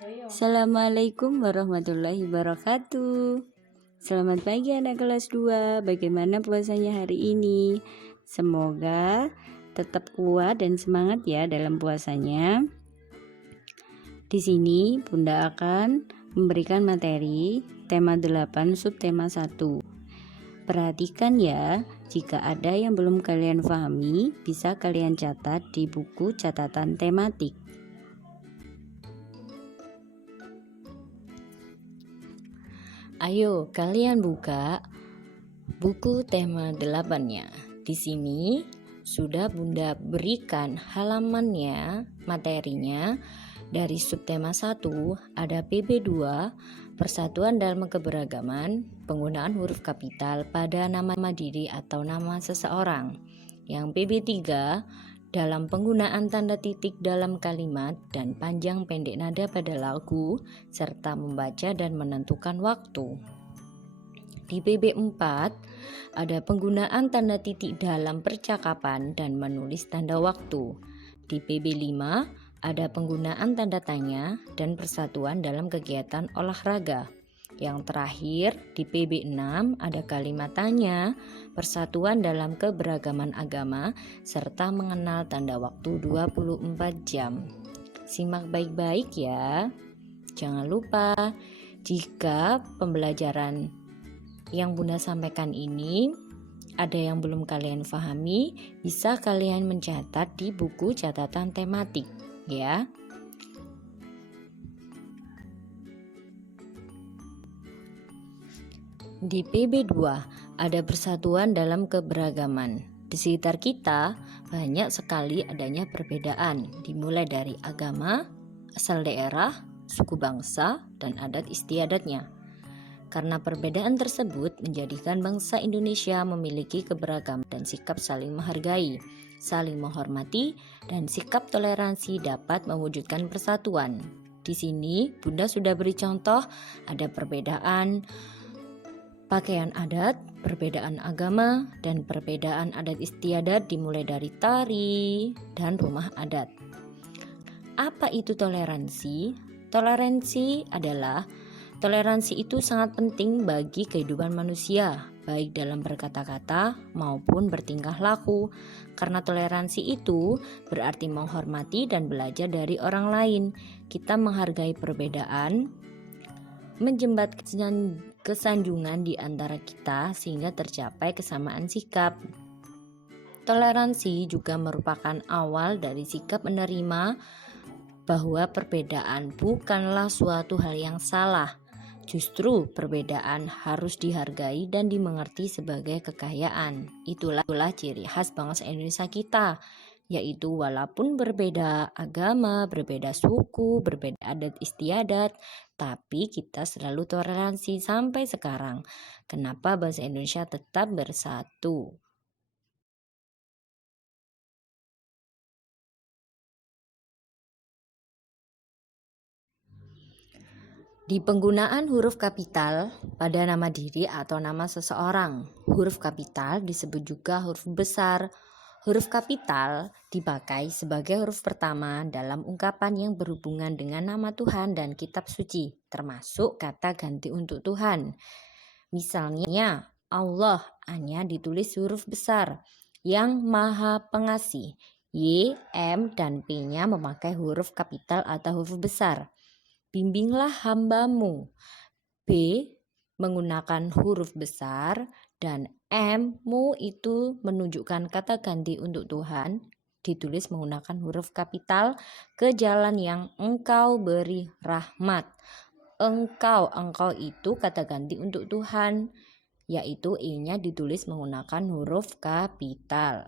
Assalamualaikum warahmatullahi wabarakatuh. Selamat pagi anak kelas 2. Bagaimana puasanya hari ini? Semoga tetap kuat dan semangat ya dalam puasanya. Di sini Bunda akan memberikan materi tema 8 subtema 1. Perhatikan ya, jika ada yang belum kalian pahami, bisa kalian catat di buku catatan tematik. Ayo, kalian buka buku tema 8-nya. Di sini sudah Bunda berikan halamannya, materinya. Dari subtema 1 ada PB2, persatuan dalam keberagaman, penggunaan huruf kapital pada nama diri atau nama seseorang. Yang PB3 dalam penggunaan tanda titik dalam kalimat dan panjang pendek nada pada lagu, serta membaca dan menentukan waktu. Di PB4 ada penggunaan tanda titik dalam percakapan dan menulis tanda waktu. Di PB5 ada penggunaan tanda tanya dan persatuan dalam kegiatan olahraga. Yang terakhir, di PB6 ada kalimat tanya, persatuan dalam keberagaman agama, serta mengenal tanda waktu 24 jam. Simak baik-baik ya. Jangan lupa, jika pembelajaran yang Bunda sampaikan ini ada yang belum kalian pahami, bisa kalian mencatat di buku catatan tematik ya. Di PB2 ada persatuan dalam keberagaman. Di sekitar kita banyak sekali adanya perbedaan, dimulai dari agama, asal daerah, suku bangsa, dan adat istiadatnya. Karena perbedaan tersebut menjadikan bangsa Indonesia memiliki keberagaman dan sikap saling menghargai, saling menghormati, dan sikap toleransi dapat mewujudkan persatuan. Di sini Bunda sudah beri contoh, ada perbedaan pakaian adat, perbedaan agama, dan perbedaan adat istiadat dimulai dari tari dan rumah adat. Apa itu toleransi? Toleransi itu sangat penting bagi kehidupan manusia, baik dalam berkata-kata maupun bertingkah laku. Karena toleransi itu berarti menghormati dan belajar dari orang lain. Kita menghargai perbedaan, menjembatkan kesanjungan di antara kita sehingga tercapai kesamaan sikap. Toleransi juga merupakan awal dari sikap menerima bahwa perbedaan bukanlah suatu hal yang salah. Justru perbedaan harus dihargai dan dimengerti sebagai kekayaan. Itulah ciri khas bangsa Indonesia kita, yaitu walaupun berbeda agama, berbeda suku, berbeda adat istiadat, tapi kita selalu toleransi sampai sekarang. Kenapa bangsa Indonesia tetap bersatu? Di penggunaan huruf kapital pada nama diri atau nama seseorang, huruf kapital disebut juga huruf besar. Huruf kapital dipakai sebagai huruf pertama dalam ungkapan yang berhubungan dengan nama Tuhan dan kitab suci, termasuk kata ganti untuk Tuhan. Misalnya, Allah hanya ditulis huruf besar. Yang Maha Pengasih, Y, M, dan P-nya memakai huruf kapital atau huruf besar. Bimbinglah hambamu, B menggunakan huruf besar, dan M-mu itu menunjukkan kata ganti untuk Tuhan, ditulis menggunakan huruf kapital, ke jalan yang engkau beri rahmat. Engkau itu kata ganti untuk Tuhan, yaitu E-nya ditulis menggunakan huruf kapital.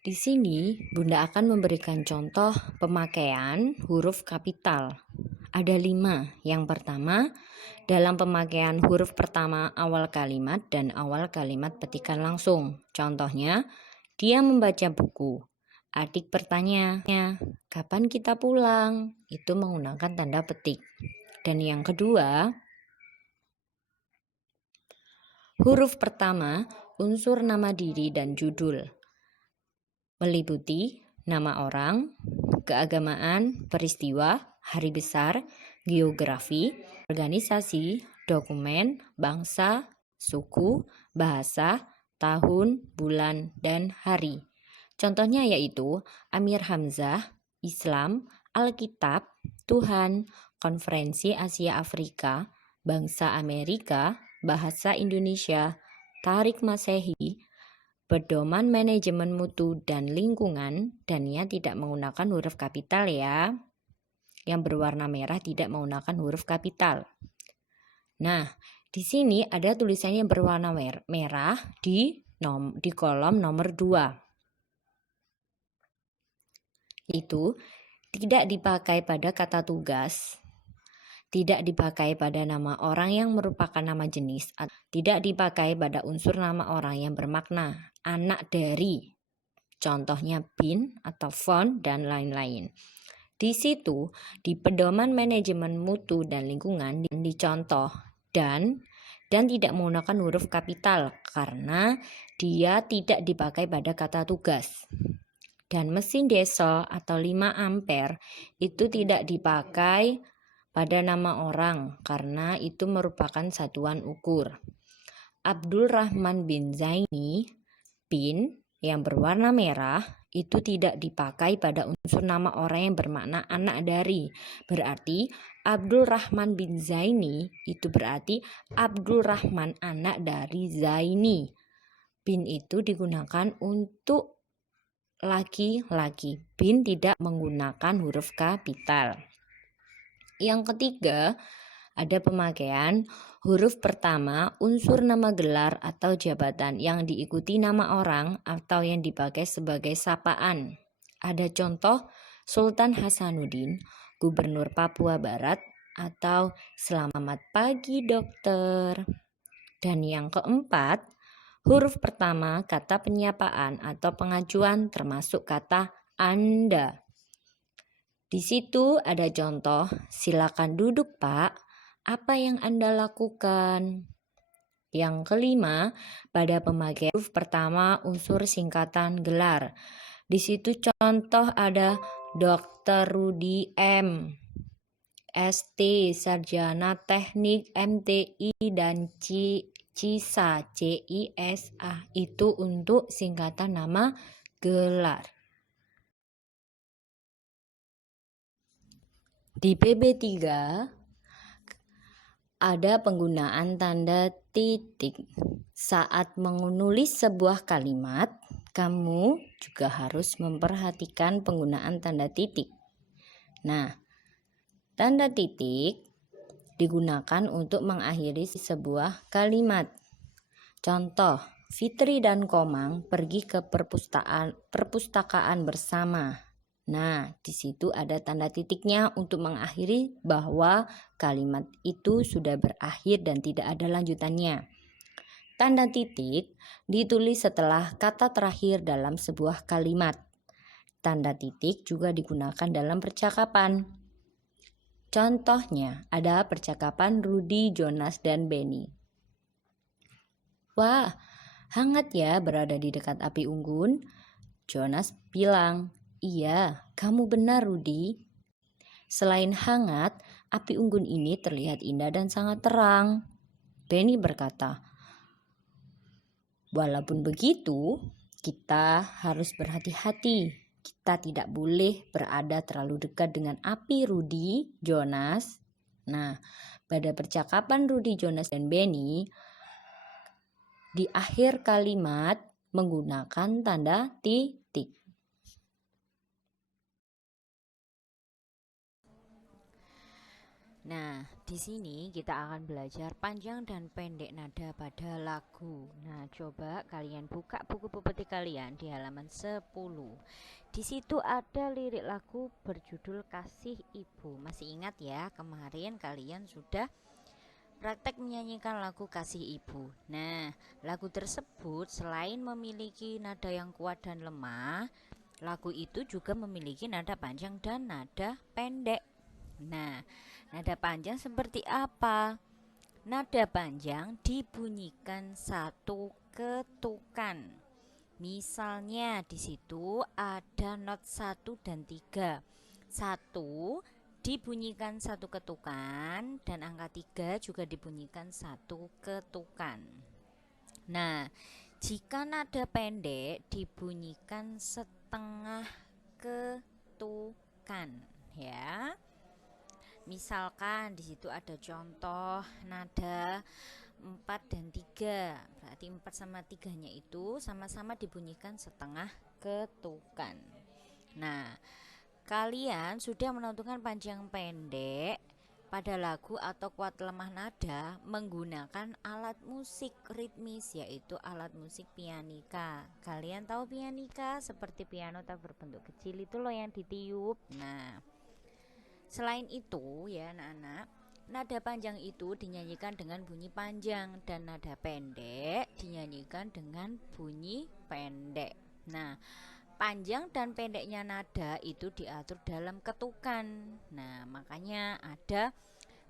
Di sini Bunda akan memberikan contoh pemakaian huruf kapital. Ada 5. Yang pertama, dalam pemakaian huruf pertama awal kalimat dan awal kalimat petikan langsung. Contohnya, dia membaca buku. Adik bertanya, kapan kita pulang? Itu menggunakan tanda petik. Dan yang kedua, huruf pertama unsur nama diri dan judul. meliputi nama orang, keagamaan, peristiwa, hari besar, geografi, organisasi, dokumen, bangsa, suku, bahasa, tahun, bulan, dan hari. Contohnya yaitu Amir Hamzah, Islam, Alkitab, Tuhan, Konferensi Asia Afrika, Bangsa Amerika, Bahasa Indonesia, Tarik Masehi, Pedoman Manajemen Mutu dan Lingkungan, dan ia tidak menggunakan huruf kapital ya. Yang berwarna merah tidak menggunakan huruf kapital. Nah, di sini ada tulisannya berwarna merah di kolom nomor 2. Itu tidak dipakai pada kata tugas, tidak dipakai pada nama orang yang merupakan nama jenis, tidak dipakai pada unsur nama orang yang bermakna anak dari, contohnya bin atau font dan lain-lain. Di situ, di pedoman manajemen mutu dan lingkungan dicontoh dan tidak menggunakan huruf kapital karena dia tidak dipakai pada kata tugas. Dan mesin diesel atau 5 ampere itu tidak dipakai pada nama orang karena itu merupakan satuan ukur. Abdul Rahman bin Zaini, bin yang berwarna merah itu tidak dipakai pada unsur nama orang yang bermakna anak dari. Berarti Abdul Rahman bin Zaini itu berarti Abdul Rahman anak dari Zaini. Bin itu digunakan untuk laki-laki. Bin tidak menggunakan huruf kapital. Yang ketiga, ada pemakaian huruf pertama unsur nama gelar atau jabatan yang diikuti nama orang atau yang dipakai sebagai sapaan. Ada contoh Sultan Hasanuddin, Gubernur Papua Barat, atau selamat pagi dokter. Dan yang keempat, huruf pertama kata penyapaan atau pengajuan termasuk kata Anda. Di situ ada contoh, silakan duduk Pak, apa yang Anda lakukan? Yang kelima, pada pemakaian huruf pertama unsur singkatan gelar. Di situ contoh ada Dr. Rudi M, ST, Sarjana Teknik MTI, dan CISA, CISA, itu untuk singkatan nama gelar. Di PB3 ada penggunaan tanda titik. Saat menulis sebuah kalimat, kamu juga harus memperhatikan penggunaan tanda titik. Nah, tanda titik digunakan untuk mengakhiri sebuah kalimat. Contoh, Fitri dan Komang pergi ke perpustakaan bersama. Nah, di situ ada tanda titiknya untuk mengakhiri bahwa kalimat itu sudah berakhir dan tidak ada lanjutannya. Tanda titik ditulis setelah kata terakhir dalam sebuah kalimat. Tanda titik juga digunakan dalam percakapan. Contohnya ada percakapan Rudi, Jonas, dan Benny. Wah, hangat ya berada di dekat api unggun. Jonas bilang, iya, kamu benar Rudi. Selain hangat, api unggun ini terlihat indah dan sangat terang. Benny berkata, walaupun begitu, kita harus berhati-hati. Kita tidak boleh berada terlalu dekat dengan api Rudi, Jonas. Nah, pada percakapan Rudi, Jonas, dan Benny, di akhir kalimat menggunakan tanda titik. Nah, di sini kita akan belajar panjang dan pendek nada pada lagu. Nah, coba kalian buka buku pepetik kalian di halaman 10. Di situ ada lirik lagu berjudul Kasih Ibu. Masih ingat ya, kemarin kalian sudah praktek menyanyikan lagu Kasih Ibu. Nah, lagu tersebut selain memiliki nada yang kuat dan lemah, lagu itu juga memiliki nada panjang dan nada pendek. Nah, nada panjang seperti apa? Nada panjang dibunyikan satu ketukan. Misalnya di situ ada not 1 dan 3. 1 dibunyikan 1 ketukan dan angka 3 juga dibunyikan 1 ketukan. Nah, jika nada pendek dibunyikan setengah ketukan ya. Misalkan di situ ada contoh nada 4 dan 3. Berarti 4 sama 3-nya itu sama-sama dibunyikan setengah ketukan. Nah, kalian sudah menentukan panjang pendek pada lagu atau kuat lemah nada menggunakan alat musik ritmis, yaitu alat musik pianika. Kalian tahu pianika? Seperti piano tapi berbentuk kecil itu loh yang ditiup. Nah, selain itu ya anak-anak, nada panjang itu dinyanyikan dengan bunyi panjang dan nada pendek dinyanyikan dengan bunyi pendek. Nah, panjang dan pendeknya nada itu diatur dalam ketukan. Nah, makanya ada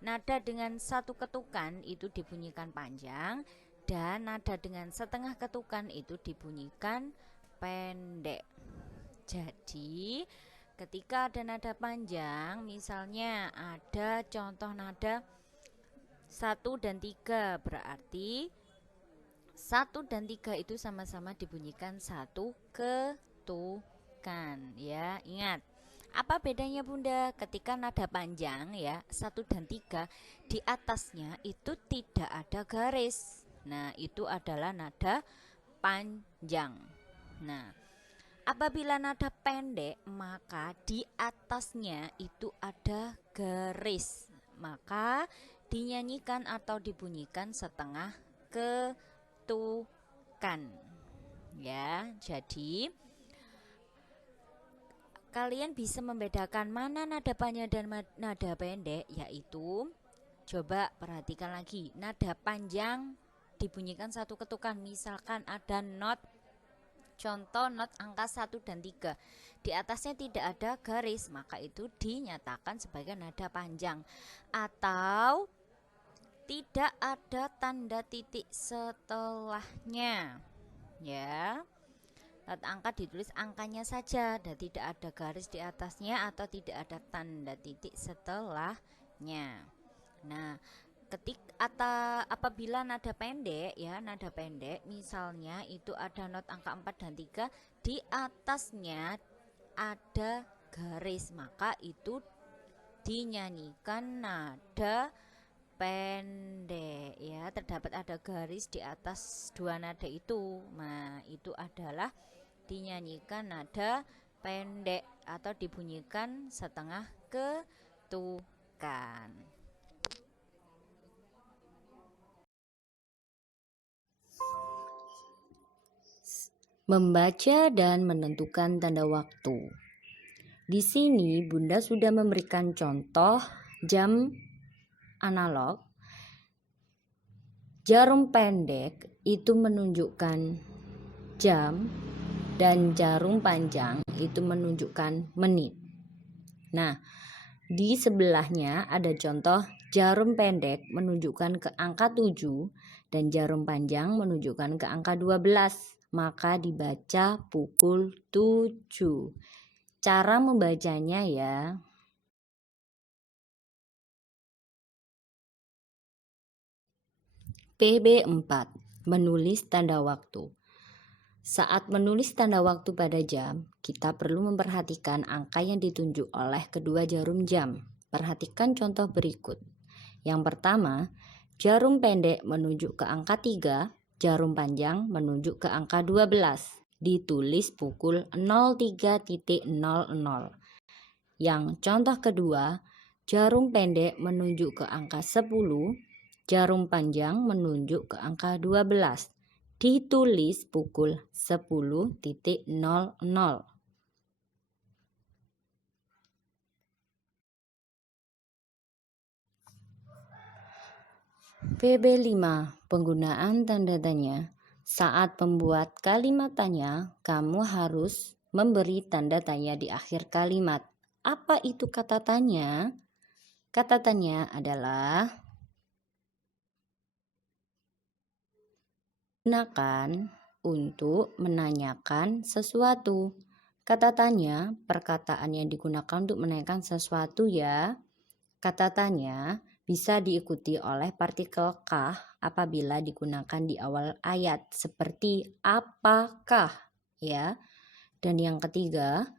nada dengan 1 ketukan itu dibunyikan panjang dan nada dengan setengah ketukan itu dibunyikan pendek. Jadi, ketika ada nada panjang, misalnya ada contoh nada 1 dan 3, berarti 1 dan 3 itu sama-sama dibunyikan 1 ketukan ya. Ingat, apa bedanya Bunda? Ketika nada panjang ya 1 dan 3, di atasnya itu tidak ada garis. Nah, itu adalah nada panjang. Nah, apabila nada pendek, maka di atasnya itu ada garis. Maka dinyanyikan atau dibunyikan setengah ketukan. Ya, jadi kalian bisa membedakan mana nada panjang dan nada pendek, yaitu coba perhatikan lagi. Nada panjang dibunyikan 1 ketukan. Misalkan ada not, contoh not angka 1 dan 3. Di atasnya tidak ada garis, maka itu dinyatakan sebagai nada panjang. Atau tidak ada tanda titik setelahnya. Ya. Not angka ditulis angkanya saja dan tidak ada garis di atasnya atau tidak ada tanda titik setelahnya. Nah, apabila nada pendek ya, nada pendek misalnya itu ada not angka 4 dan 3, di atasnya ada garis, maka itu dinyanyikan nada pendek ya. Terdapat ada garis di atas 2 nada itu. Nah, itu adalah dinyanyikan nada pendek atau dibunyikan setengah ketukan. Membaca dan menentukan tanda waktu. Di sini Bunda sudah memberikan contoh jam analog. Jarum pendek itu menunjukkan jam dan jarum panjang itu menunjukkan menit. Nah, di sebelahnya ada contoh jarum pendek menunjukkan ke angka 7 dan jarum panjang menunjukkan ke angka 12. Maka dibaca pukul 7. Cara membacanya ya. PB 4. Menulis tanda waktu. Saat menulis tanda waktu pada jam, kita perlu memperhatikan angka yang ditunjuk oleh kedua jarum jam. Perhatikan contoh berikut. Yang pertama, jarum pendek menunjuk ke angka 3, jarum panjang menunjuk ke angka 12. Ditulis pukul 03.00. Yang contoh kedua, jarum pendek menunjuk ke angka 10, jarum panjang menunjuk ke angka 12. Ditulis pukul 10.00. PB 5. Penggunaan tanda tanya. Saat membuat kalimat tanya, kamu harus memberi tanda tanya di akhir kalimat. Apa itu kata tanya? Kata tanya adalah gunakan untuk menanyakan sesuatu. Kata tanya, perkataan yang digunakan untuk menanyakan sesuatu ya. Kata tanya bisa diikuti oleh partikel kah apabila digunakan di awal ayat seperti apakah ya. Dan yang ketiga,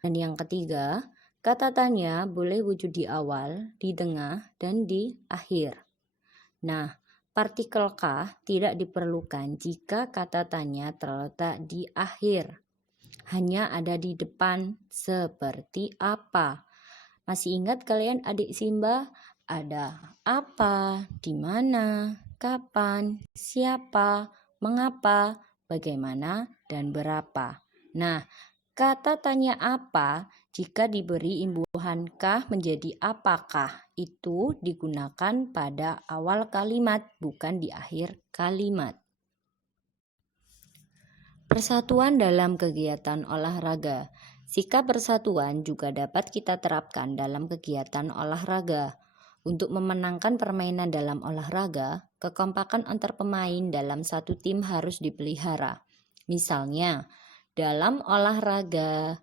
kata tanya boleh wujud di awal, di tengah, dan di akhir. Nah, partikel kah tidak diperlukan jika kata tanya terletak di akhir. Hanya ada di depan seperti apa. Masih ingat kalian adik Simba? Ada apa, di mana, kapan, siapa, mengapa, bagaimana, dan berapa. Nah, kata tanya apa jika diberi imbuhan kah menjadi apakah itu digunakan pada awal kalimat bukan di akhir kalimat. Persatuan dalam kegiatan olahraga. Sikap persatuan juga dapat kita terapkan dalam kegiatan olahraga. Untuk memenangkan permainan dalam olahraga, kekompakan antar pemain dalam satu tim harus dipelihara. Misalnya, dalam olahraga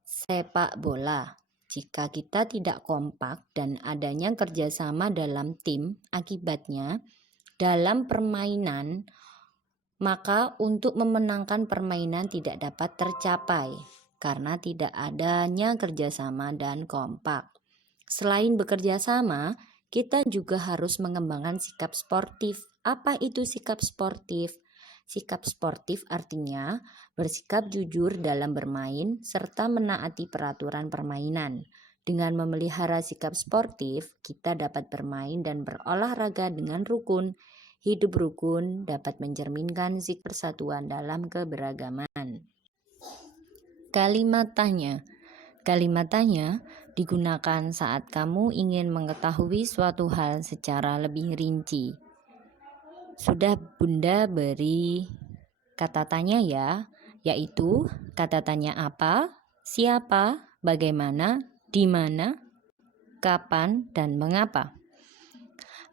sepak bola, jika kita tidak kompak dan adanya kerjasama dalam tim, akibatnya dalam permainan maka untuk memenangkan permainan tidak dapat tercapai karena tidak adanya kerjasama dan kompak. Selain bekerja sama, kita juga harus mengembangkan sikap sportif. Apa itu sikap sportif? Sikap sportif artinya bersikap jujur dalam bermain serta menaati peraturan permainan. Dengan memelihara sikap sportif, kita dapat bermain dan berolahraga dengan rukun. Hidup rukun dapat mencerminkan sikap persatuan dalam keberagaman. Kalimat tanya. Kalimat tanya digunakan saat kamu ingin mengetahui suatu hal secara lebih rinci. Sudah Bunda beri kata tanya ya, yaitu kata tanya apa, siapa, bagaimana, di mana, kapan, dan mengapa.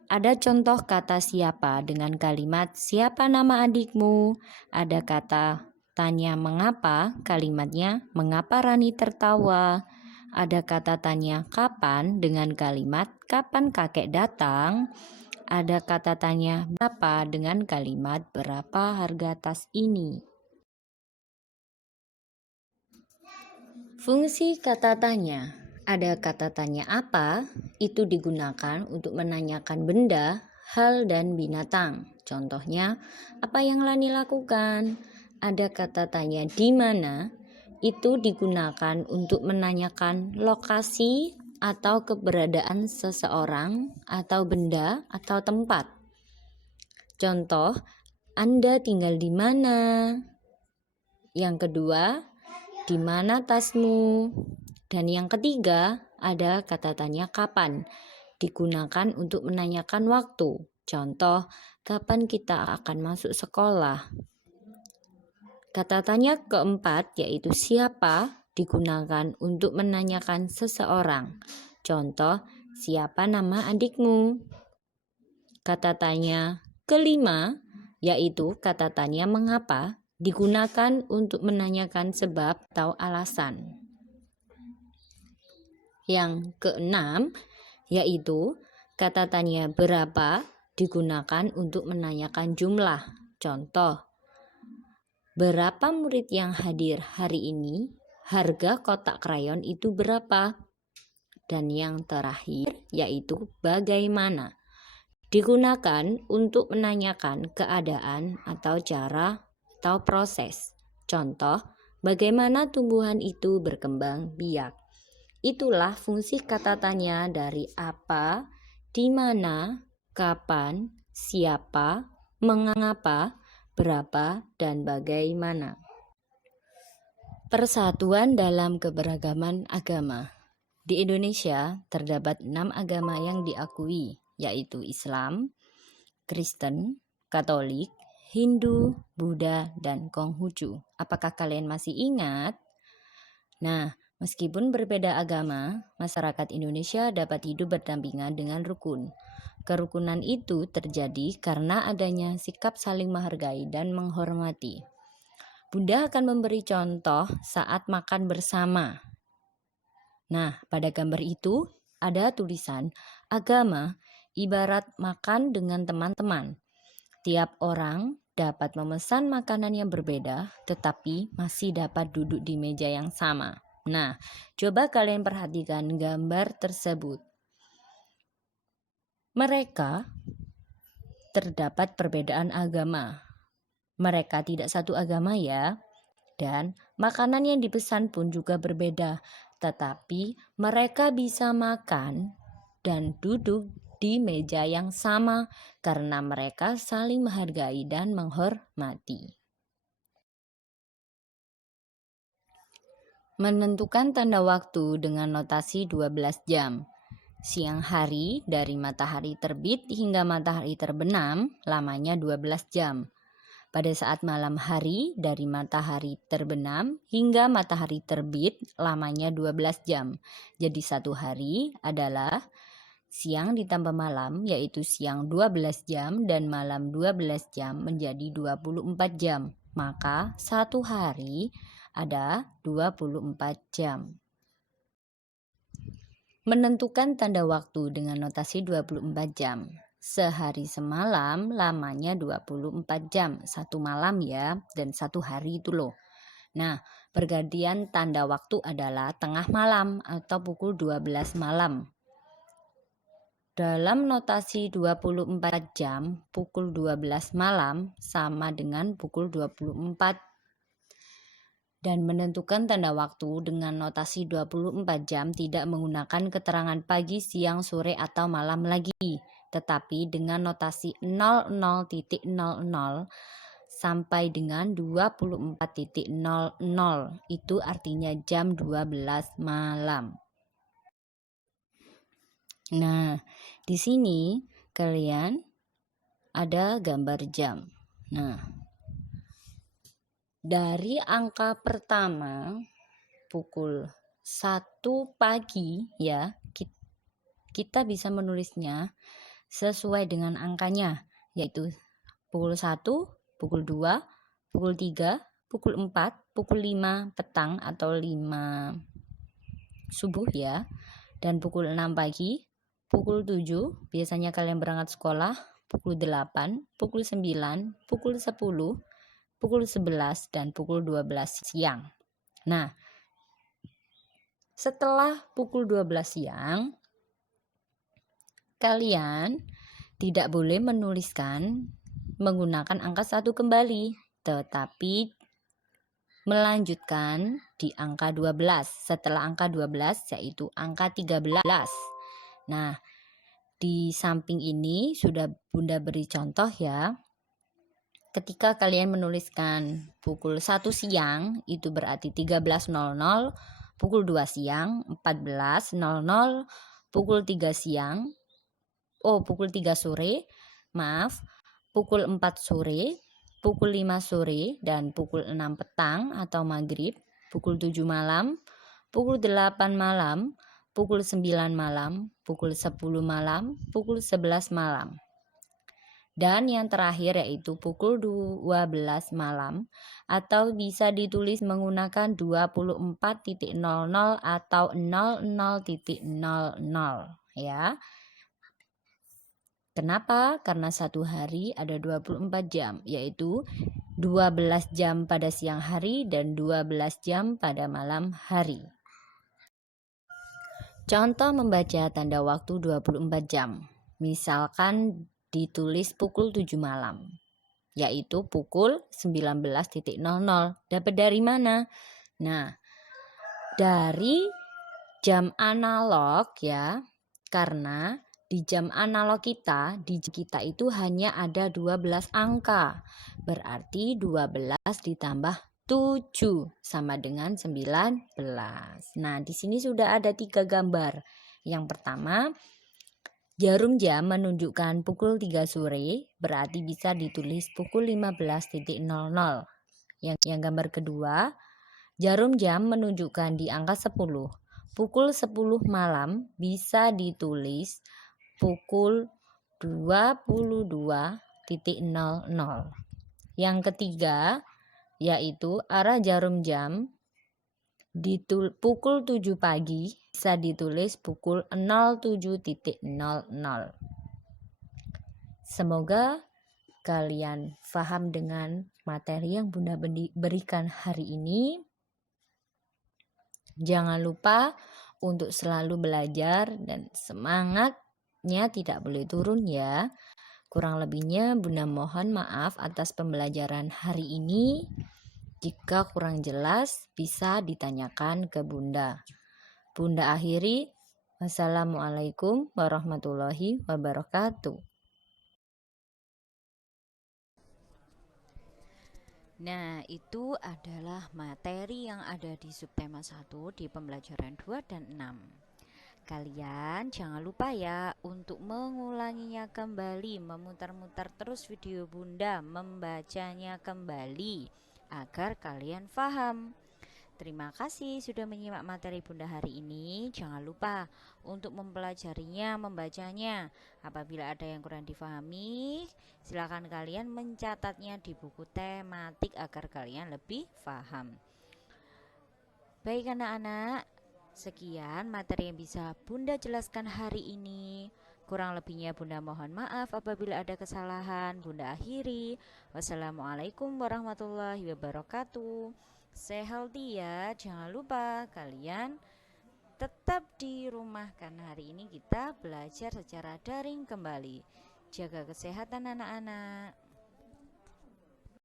Ada contoh kata siapa dengan kalimat siapa nama adikmu. Ada kata tanya mengapa, kalimatnya mengapa Rani tertawa. Ada kata tanya kapan dengan kalimat kapan kakek datang. Ada kata tanya berapa dengan kalimat berapa harga tas ini. Fungsi kata tanya. Ada kata tanya apa, itu digunakan untuk menanyakan benda, hal, dan binatang. Contohnya, apa yang Lani lakukan? Ada kata tanya di mana, itu digunakan untuk menanyakan lokasi atau keberadaan seseorang atau benda atau tempat. Contoh, Anda tinggal di mana? Yang kedua, di mana tasmu? Dan yang ketiga, ada kata tanya kapan, digunakan untuk menanyakan waktu. Contoh, kapan kita akan masuk sekolah? Kata tanya keempat, yaitu siapa, digunakan untuk menanyakan seseorang. Contoh, siapa nama adikmu? Kata tanya kelima, yaitu kata tanya mengapa, digunakan untuk menanyakan sebab atau alasan. Yang keenam, yaitu kata tanya berapa digunakan untuk menanyakan jumlah. Contoh, berapa murid yang hadir hari ini? Harga kotak krayon itu berapa? Dan yang terakhir, yaitu bagaimana. Digunakan untuk menanyakan keadaan atau cara atau proses. Contoh, bagaimana tumbuhan itu berkembang biak. Itulah fungsi kata tanya dari apa, di mana, kapan, siapa, mengapa, berapa, dan bagaimana. Persatuan dalam keberagaman agama. Di Indonesia terdapat 6 agama yang diakui, yaitu Islam, Kristen, Katolik, Hindu, Buddha, dan Konghucu. Apakah kalian masih ingat? Nah, meskipun berbeda agama, masyarakat Indonesia dapat hidup berdampingan dengan rukun. Kerukunan itu terjadi karena adanya sikap saling menghargai dan menghormati. Bunda akan memberi contoh saat makan bersama. Nah, pada gambar itu ada tulisan agama ibarat makan dengan teman-teman. Tiap orang dapat memesan makanan yang berbeda, tetapi masih dapat duduk di meja yang sama. Nah, coba kalian perhatikan gambar tersebut. Mereka terdapat perbedaan agama. Mereka tidak satu agama ya. Dan makanan yang dipesan pun juga berbeda, tetapi mereka bisa makan dan duduk di meja yang sama karena mereka saling menghargai dan menghormati. Menentukan tanda waktu dengan notasi 12 jam. Siang hari dari matahari terbit hingga matahari terbenam lamanya 12 jam. Pada saat malam hari dari matahari terbenam hingga matahari terbit lamanya 12 jam. Jadi satu hari adalah siang ditambah malam yaitu siang 12 jam dan malam 12 jam menjadi 24 jam. Maka satu hari ada 24 jam. Menentukan tanda waktu dengan notasi 24 jam. Sehari semalam lamanya 24 jam, satu malam ya, dan satu hari itu loh. Nah, pergantian tanda waktu adalah tengah malam atau pukul 12 malam. Dalam notasi 24 jam, pukul 12 malam sama dengan pukul 24. Dan menentukan tanda waktu dengan notasi 24 jam tidak menggunakan keterangan pagi, siang, sore, atau malam lagi. Tetapi dengan notasi 00.00 sampai dengan 24.00 itu artinya jam 12 malam. Nah, di sini kalian ada gambar jam. Nah, dari angka pertama pukul 1 pagi ya, kita bisa menulisnya sesuai dengan angkanya, yaitu pukul 1, pukul 2, pukul 3, pukul 4, pukul 5 petang atau 5 subuh ya, dan pukul 6 pagi, pukul 7 biasanya kalian berangkat sekolah, pukul 8, pukul 9, pukul 10, pukul 11, dan pukul 12 siang. Nah, setelah pukul 12 siang, kalian tidak boleh menuliskan menggunakan angka 1 kembali, tetapi melanjutkan di angka 12 setelah angka 12 yaitu angka 13. Nah, di samping ini sudah Bunda beri contoh ya. Ketika kalian menuliskan pukul 1 siang itu berarti 13.00, pukul 2 siang 14.00, pukul 3 siang pukul 3 sore, pukul 4 sore, pukul 5 sore, dan pukul 6 petang atau maghrib, pukul 7 malam, pukul 8 malam, pukul 9 malam, pukul 10 malam, pukul 11 malam. Dan yang terakhir yaitu pukul 12 malam atau bisa ditulis menggunakan 24.00 atau 00.00 ya. Kenapa? Karena satu hari ada 24 jam, yaitu 12 jam pada siang hari dan 12 jam pada malam hari. Contoh membaca tanda waktu 24 jam. Misalkan ditulis pukul 7 malam, yaitu pukul 19.00. Dapat dari mana? Nah, dari jam analog ya, karena di jam analog kita itu hanya ada 12 angka. Berarti 12 ditambah 7 sama dengan 19. Nah, di sini sudah ada 3 gambar. Yang pertama, jarum jam menunjukkan pukul 3 sore, berarti bisa ditulis pukul 15.00. Yang gambar kedua, jarum jam menunjukkan di angka 10. Pukul 10 malam bisa ditulis pukul 22.00. Yang ketiga, yaitu arah jarum jam pukul 7 pagi bisa ditulis pukul 07.00. Semoga kalian paham dengan materi yang Bunda berikan hari ini. Jangan lupa untuk selalu belajar dan semangatnya tidak boleh turun ya. Kurang lebihnya Bunda mohon maaf atas pembelajaran hari ini. Jika kurang jelas bisa ditanyakan ke Bunda. Bunda akhiri. Wassalamualaikum warahmatullahi wabarakatuh. Nah, itu adalah materi yang ada di subtema 1 di pembelajaran 2 dan 6. Kalian jangan lupa ya untuk mengulanginya kembali, memutar-mutar terus video Bunda, membacanya kembali agar kalian paham. Terima kasih sudah menyimak materi Bunda hari ini. Jangan lupa untuk mempelajarinya, membacanya. Apabila ada yang kurang difahami, silakan kalian mencatatnya di buku tematik agar kalian lebih paham. Baik anak-anak, sekian materi yang bisa Bunda jelaskan hari ini. Kurang lebihnya Bunda mohon maaf apabila ada kesalahan. Bunda akhiri. Wassalamualaikum warahmatullahi wabarakatuh. Stay healthy ya. Jangan lupa kalian tetap di rumah karena hari ini kita belajar secara daring kembali. Jaga kesehatan anak-anak.